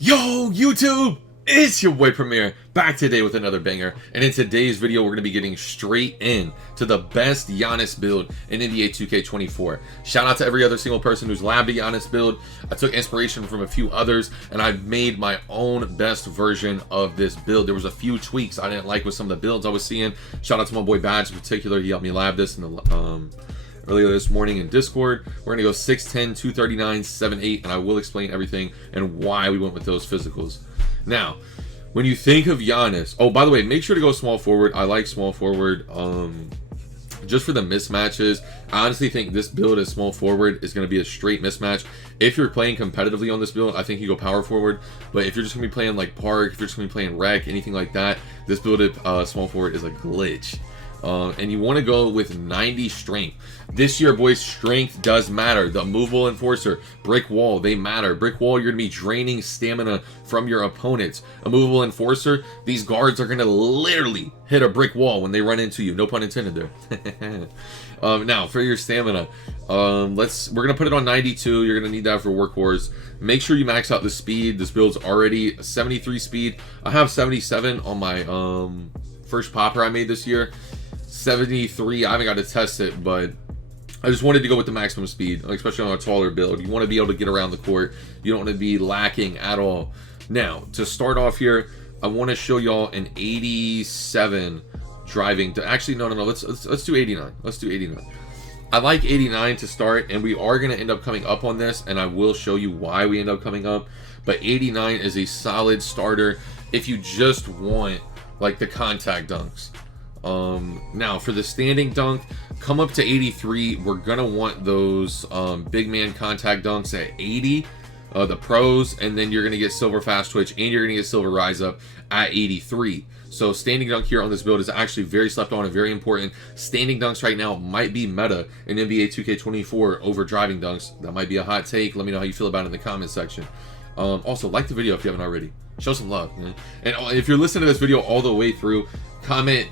Yo, YouTube! It's your boy Premier, back today with another banger. And in today's video, we're going to be getting straight in to the best Giannis build in NBA 2K24. Shout out to every other single person who's labbed a Giannis build. I took inspiration from a few others, and I've made my own best version of this build. There was a few tweaks I didn't like with some of the builds I was seeing. Shout out to my boy Badge in particular. He helped me lab this in the earlier this morning in Discord. We're gonna go 6'10", 239, 7'8", and I will explain everything and why we went with those physicals. Now, when you think of Giannis, oh, by the way, make sure to go small forward. I like small forward just for the mismatches. I honestly think this build as small forward is going to be a straight mismatch. If you're playing competitively on this build, I think you go power forward. But if you're just going to be playing like park, if you're just going to be playing rec, anything like that, this build at small forward is a glitch. And you want to go with 90 strength. This year, boys, strength does matter. The movable enforcer, brick wall, they matter. Brick wall, you're going to be draining stamina from your opponents. A movable enforcer, these guards are going to literally hit a brick wall when they run into you. No pun intended there. Now, for your stamina, we're going to put it on 92. You're going to need that for workhorse. Make sure you max out the speed. This build's already 73 speed. I have 77 on my first popper I made this year. 73, I haven't got to test it, but I just wanted to go with the maximum speed, especially on a taller build. You want to be able to get around the court. You don't want to be lacking at all. Now, to start off here, I want to show y'all an 87 driving. Actually, no. Let's do 89. Let's do 89. I like 89 to start, and we are going to end up coming up on this, and I will show you why we end up coming up. But 89 is a solid starter if you just want like the contact dunks. Now for the standing dunk, come up to 83. We're gonna want those big man contact dunks at 80, the pros, and then you're gonna get silver fast twitch and you're gonna get silver rise up at 83. So standing dunk here on this build is actually very slept on and very important. Standing dunks right now might be meta in NBA 2K24 over driving dunks. That might be a hot take. Let me know how you feel about it in the comment section. Also, like the video if you haven't already. Show some love, man. And if you're listening to this video all the way through, comment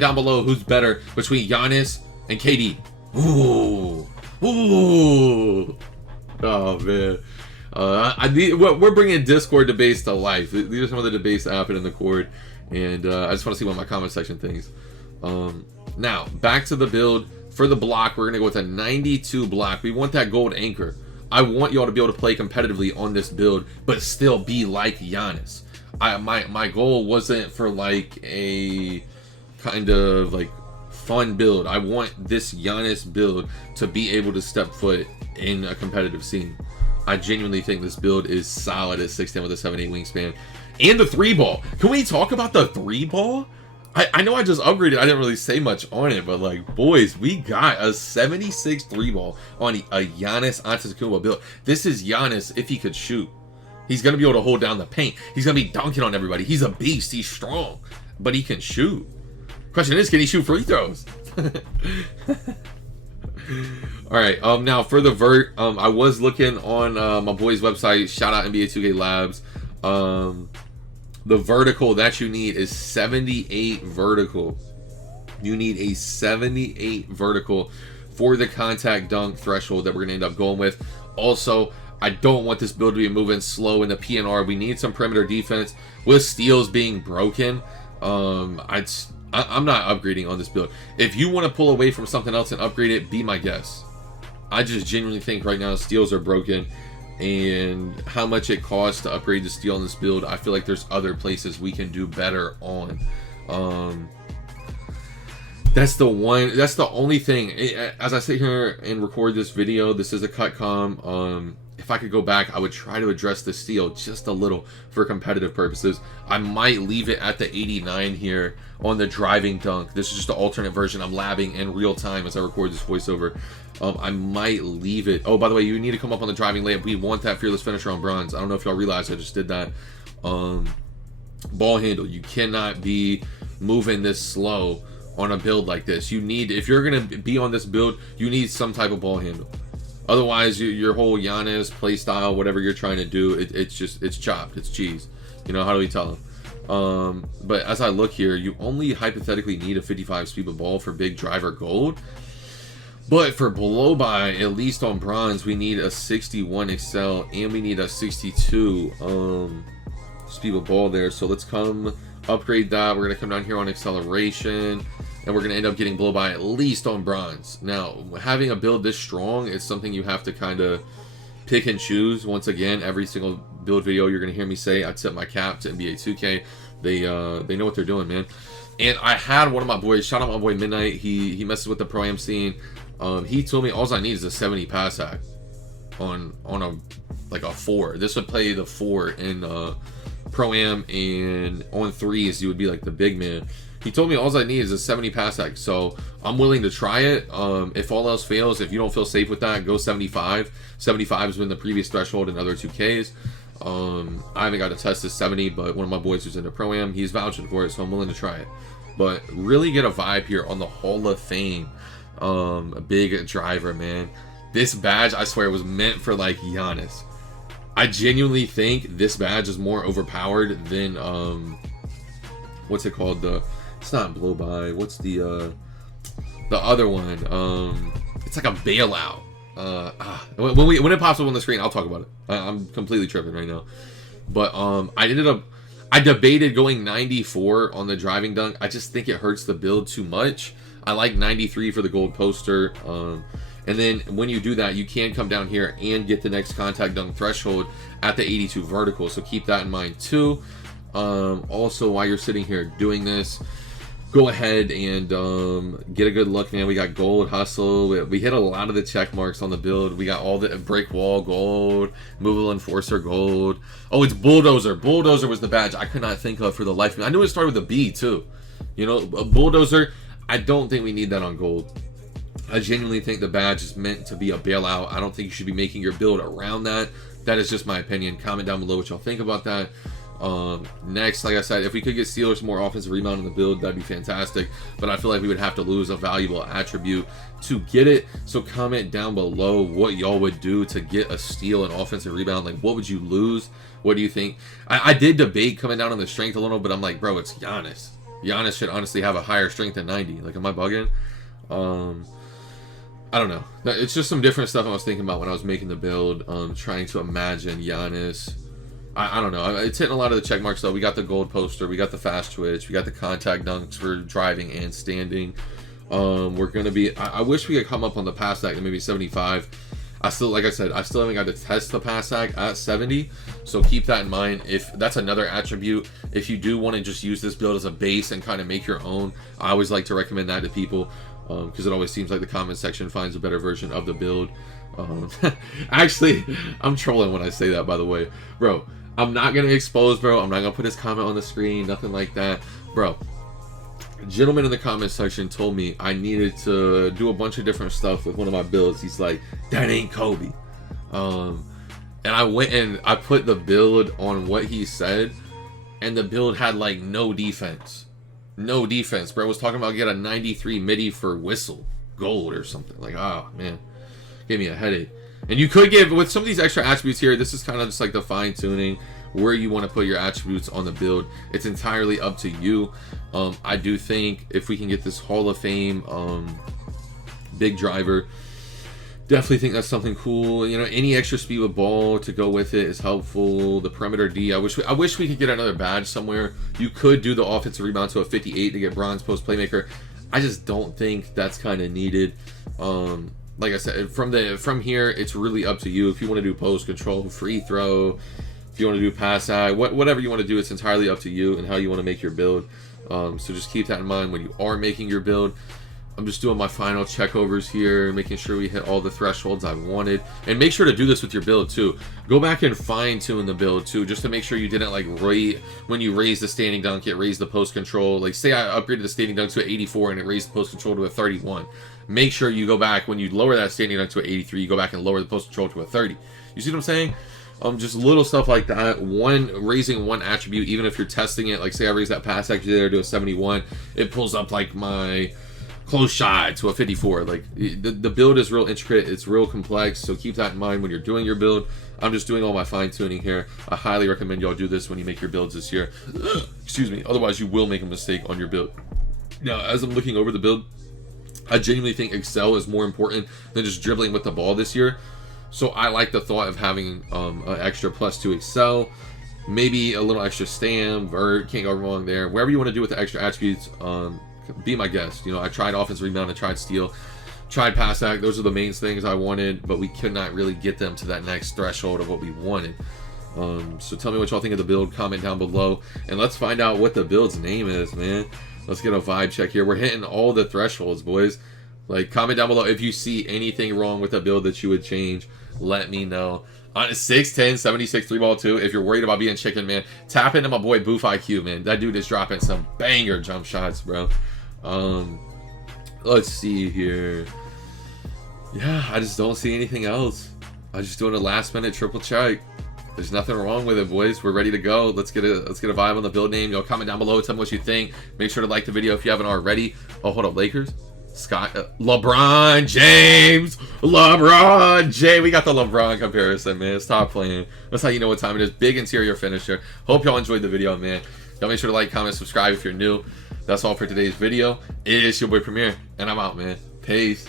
down below who's better between Giannis and KD. Ooh. Oh man. We're bringing Discord debates to life. These are some of the debates that happen in the Cord, and I just want to see what my comment section thinks. Now back to the build. For the block, we're gonna go with a 92 block. We want that gold anchor. I want y'all to be able to play competitively on this build, but still be like Giannis. My goal wasn't for like a kind of like fun build. I want this Giannis build to be able to step foot in a competitive scene. I genuinely think this build is solid at 6'10" with a 7'8" wingspan. And the 3-ball. Can we talk about the 3-ball? I know I just upgraded. I didn't really say much on it, but like, boys, we got a 76 3-ball on a Giannis Antetokounmpo build. This is Giannis if he could shoot. He's going to be able to hold down the paint. He's going to be dunking on everybody. He's a beast. He's strong, but he can shoot. Question is, can he shoot free throws? All right. Now for the vert, I was looking on my boy's website. Shout out NBA 2K Labs. The vertical that you need is 78 vertical. You need a 78 vertical for the contact dunk threshold that we're going to end up going with. Also, I don't want this build to be moving slow in the PNR. We need some perimeter defense. With steals being broken, I'm not upgrading on this build. If you want to pull away from something else and upgrade it, be my guest. I just genuinely think right now steals are broken. And how much it costs to upgrade the steel in this build, I feel like there's other places we can do better on. That's the only thing. As I sit here and record this video, this is a cut com. If I could go back, I would try to address the steel just a little for competitive purposes. I might leave it at the 89 here on the driving dunk. This is just the alternate version. I'm labbing in real time as I record this voiceover. I might leave it. Oh, by the way, you need to come up on the driving layup. We want that fearless finisher on bronze. I don't know if y'all realize I just did that. Ball handle. You cannot be moving this slow on a build like this. You need, if you're going to be on this build, you need some type of ball handle. Otherwise, your whole Giannis play style, whatever you're trying to do, it's chopped. It's cheese. You know, how do we tell them? But as I look here, you only hypothetically need a 55 speed of ball for big driver gold. But for blow by, at least on bronze, we need a 61 excel and we need a 62 speed with ball there. So let's come upgrade that. We're gonna come down here on acceleration, and we're gonna end up getting blow by at least on bronze. Now, having a build this strong is something you have to kind of pick and choose. Once again, every single build video you're gonna hear me say, I tip my cap to NBA 2K. They know what they're doing, man. And I had one of my boys, shout out my boy Midnight. He messes with the pro-am scene. He told me all I need is a 70 pass hack on a like a 4. This would play the 4 in pro-am, and on 3s you would be like the big man. He told me all I need is a 70 pass hack, so I'm willing to try it. If all else fails, if you don't feel safe with that, go 75. 75 has been the previous threshold in other 2Ks. I haven't got to test this 70, but one of my boys who's into pro-am, he's vouching for it, so I'm willing to try it. But really get a vibe here on the Hall of Fame a big driver, man. This badge, I swear, was meant for like Giannis. I genuinely think this badge is more overpowered than what's it called, it's not blow by, what's the other one, it's like a bailout. When it pops up on the screen, I'll talk about it. I'm completely tripping right now. But I debated going 94 on the driving dunk. I just think it hurts the build too much. I like 93 for the gold poster. And then when you do that, you can come down here and get the next contact dunk threshold at the 82 vertical. So keep that in mind too. Also, while you're sitting here doing this, go ahead and get a good look, man. We got gold hustle. We hit a lot of the check marks on the build. We got all the break wall gold, movable enforcer gold. Oh, it's bulldozer. Bulldozer was the badge I could not think of for the life of me. I knew it started with a B too. You know, a bulldozer. I don't think we need that on gold. I genuinely think the badge is meant to be a bailout. I don't think you should be making your build around that. That is just my opinion. Comment down below what y'all think about that. Next, like I said, if we could get Steelers more offensive rebound in the build, that'd be fantastic, but I feel like we would have to lose a valuable attribute to get it. So comment down below what y'all would do to get a steal and offensive rebound. Like, what would you lose? What do you think? I did debate coming down on the strength a little, but I'm like, bro, it's Giannis. Giannis should honestly have a higher strength than 90. Like, am I bugging? I don't know. It's just some different stuff I was thinking about when I was making the build, trying to imagine Giannis. I don't know. It's hitting a lot of the check marks though. We got the gold poster, we got the fast twitch, we got the contact dunks for driving and standing. We're gonna be. I wish we could come up on the pass hack to maybe 75. I still, like I said, I still haven't got to test the pass hack at 70. So keep that in mind. If that's another attribute, if you do want to just use this build as a base and kind of make your own, I always like to recommend that to people because it always seems like the comment section finds a better version of the build. Actually, I'm trolling when I say that, by the way, bro. I'm not gonna expose, bro. I'm not gonna put his comment on the screen, nothing like that, bro. A gentleman in the comment section told me I needed to do a bunch of different stuff with one of my builds. He's like, that ain't Kobe. And I went and I put the build on what he said, and the build had like no defense. No defense, bro. Was talking about get a 93 midi for whistle gold or something. Like, oh man, gave me a headache. And you could give, with some of these extra attributes here, this is kind of just like the fine tuning where you want to put your attributes on the build. It's entirely up to you. I do think if we can get this Hall of Fame big driver, definitely think that's something cool. You know, any extra speed with ball to go with it is helpful. The perimeter D, I wish we could get another badge somewhere. You could do the offensive rebound to a 58 to get bronze post playmaker. I just don't think that's kind of needed. Like I said, from here, it's really up to you. If you want to do post control, free throw, if you want to do pass high, whatever you want to do, it's entirely up to you and how you want to make your build. So just keep that in mind when you are making your build. I'm just doing my final checkovers here, making sure we hit all the thresholds I wanted. And make sure to do this with your build too. Go back and fine tune the build too, just to make sure you didn't like when you raise the standing dunk, it raised the post control. Like say I upgraded the standing dunk to an 84 and it raised the post control to a 31. Make sure you go back when you lower that standing dunk to an 83, you go back and lower the post control to a 30. You see what I'm saying? Just little stuff like that. Raising one attribute, even if you're testing it, like say I raise that pass actually there to a 71, it pulls up like my close shot to a 54. Like the build is real intricate, it's real complex, so keep that in mind when you're doing your build. I'm just doing all my fine tuning here. I highly recommend y'all do this when you make your builds this year. Excuse me, otherwise you will make a mistake on your build. Now as I'm looking over the build, I genuinely think excel is more important than just dribbling with the ball this year. So I like the thought of having an extra +2 excel, maybe a little extra stamp, vert, can't go wrong there. Wherever you want to do with the extra attributes, be my guest. You know, I tried offense rebound, I tried steal, tried pass act. Those are the main things I wanted, but we could not really get them to that next threshold of what we wanted. So tell me what y'all think of the build, comment down below, and let's find out what the build's name is, man. Let's get a vibe check here. We're hitting all the thresholds, boys. Like, comment down below if you see anything wrong with the build that you would change. Let me know. On 6'10", 76 3-ball 2. If you're worried about being chicken, man, tap into my boy Boof IQ, man. That dude is dropping some banger jump shots, bro. Let's see here. Yeah, I just don't see anything else. I'm just doing a last-minute triple check. There's nothing wrong with it, boys. We're ready to go. Let's get a vibe on the build name. Y'all comment down below. Tell me what you think. Make sure to like the video if you haven't already. Oh, hold up, Lakers. LeBron James. LeBron James. We got the LeBron comparison, man. Stop playing. That's how you know what time it is. Big interior finisher. Hope y'all enjoyed the video, man. Y'all make sure to like, comment, subscribe if you're new. That's all for today's video. It's your boy Premier, and I'm out, man. Peace.